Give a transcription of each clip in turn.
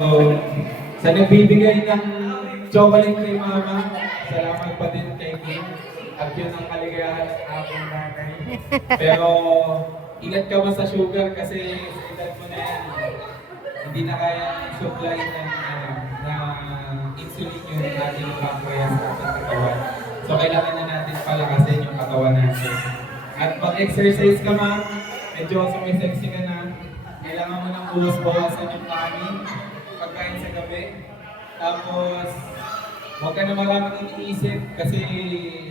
So, sa nagbibigay ng chocolate kay Mama, salamat pa din kay Kim. At yun ang kaligayahan ng aking nanay. Pero, ingat ka ba sa sugar kasi sa edad mo na yan, hindi na kaya supply na insulin yung ating pancreas sa ating katawan. So, kailangan na natin palakasin yung katawan natin. At pag-exercise ka, ma'am, medyo sumisexy ka na, kailangan mo nang buwas-bawasan yung kanin, pagkain sa gabi. Tapos, huwag ka na maraming iniisip kasi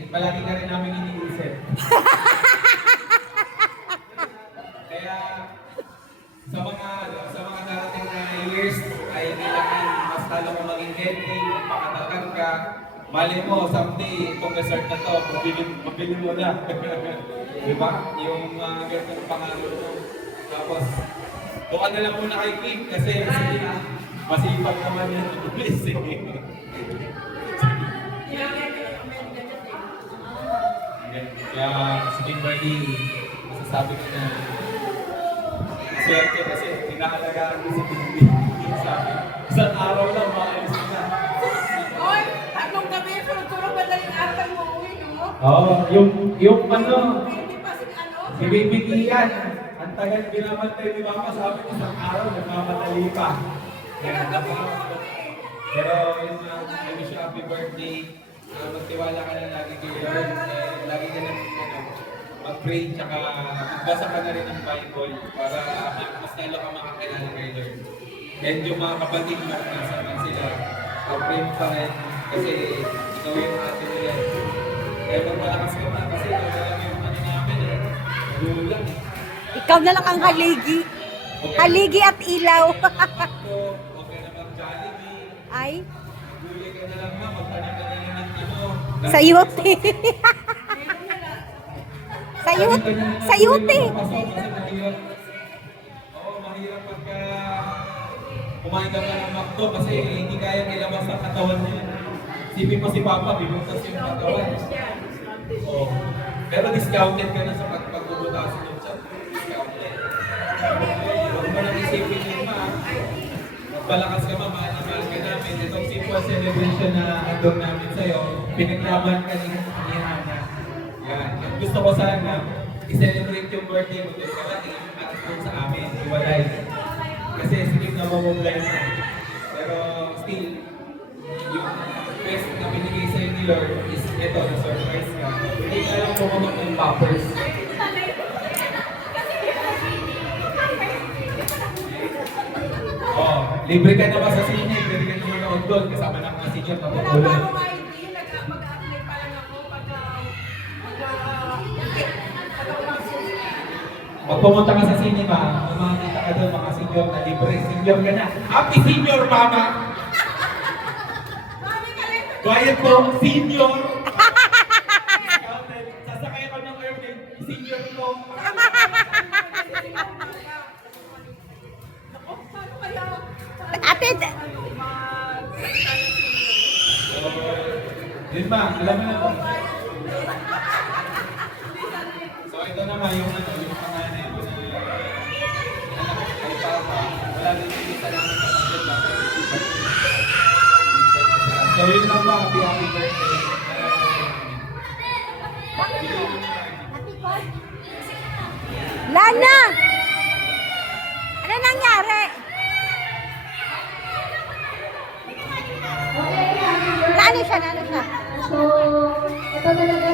palagi ka rin namin iniisip. Kaya, sa mga darating na years ay kailangan mas talo mo maging healthy, makatatag ka. Mali mo, someday, itong resort na to, mabili mo na. Diba? Yung ganitong pangalo mo. Tapos, doon ka na lang muna kay Kim kasi masipag naman yan ang pulis eh. Kaya si Kimberly, masasabi ko na swerte kasi pinakalagaan mo si Kimberly. Isang araw lang, maalis na. Oy, tatlong gabi, sunod-sunod ba lang yung aral mo uwi, no? Oo, yung ano, Hindi pa si ano? si Baby Kian, ang tagal binamantay ni Mama, sabi ko isang araw, nagmamadali pa. Pero yun nga, I wish you happy birthday. Magtiwala ka na lagi kay Lord. Lagi ka na mag-pray, tsaka magbasa ka na rin ng Bible para mas lalo ka makakilala kay Lord. And yung mga kapatid mo, nasa man sila, mag-pray pa rin kasi ikaw yung atin nila. Kaya magmalakas ka pa kasi ikaw lang yung ano namin eh. Gulang eh. Ikaw na lang ang haligi. Haligi at ilaw. Okay na mag-Jollibee. Ay, Gulay ka na lang ma, magpanik ka na lang ng ano. sayuti. Sayuti. Sayuti. Oo, mahirap pagka kumain ka pa ng McDo kasi hindi kaya ilabas ang katawan niya. Sipin mo si Papa, bibuntas yung katawan. Oo. Pero discounted ka na sa pagbubutasin ng chat. Discounted. Huwag mo nang isipin yun ma. Magpalakas ka ma, mahal na mahal ka namin. Itong simple celebration na andong namin sa'yo, pinaglaban ka ni Hana. Yan. At gusto ko sana, i-celebrate yung birthday mo doon at doon sa amin, iwalay. Kasi sige na mamumblay na. Pero still, yung best na binigay sa'yo ni Lord is ito, na-surprise ka. Hindi ka lang pumunok ng poppers. Oh, libre ka na ba sa sine? Libre ka na manood doon kasama ng mga senior na Wala pa tutulong. akong ID, mag-apply pa lang ako Pag pumunta ka sa cinema, makikita ka doon mga senior na libre. Senior ka na. Happy senior, mama! Bayad po, senior! Sasakay ako ng airplane, senior po. Paano kaya? Ate, Yun ba, alam mo na po. So ito naman yung ano, yung panganay ko na anak kay Papa. Wala rin yung isa namin kapatid lang. So yun lang ba, happy birthday. Lana! Ano nangyari? Nano siya? So, ito talaga